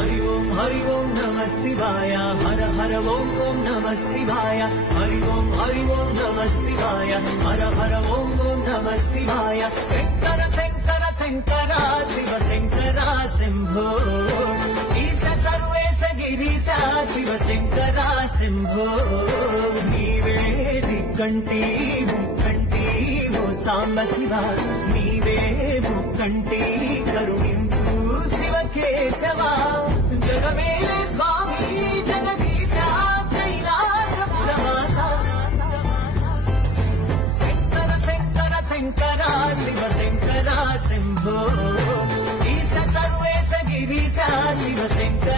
हरि ओम नमः शिवाय हर हर ओम ओम नमः शिवाय हरि ओम नमः शिवाय हर हर ओम ओम नमः शिवाय शंकर शंकर शंकर शिव शंकर शंभो ईश सर्वेश गिरीश शिव शंकर शंभो नीवे दिक्कंटी मुक्कंटी वो सांब शिव नीवे मुक्कंटी करुणिंचु शिव केशव जगमेले स्वामी जगदीश कैलासपुरवास शंकर शंकर शंकर शिव शंकर शंभो ईश सर्वेश गिरीश शिव शंकर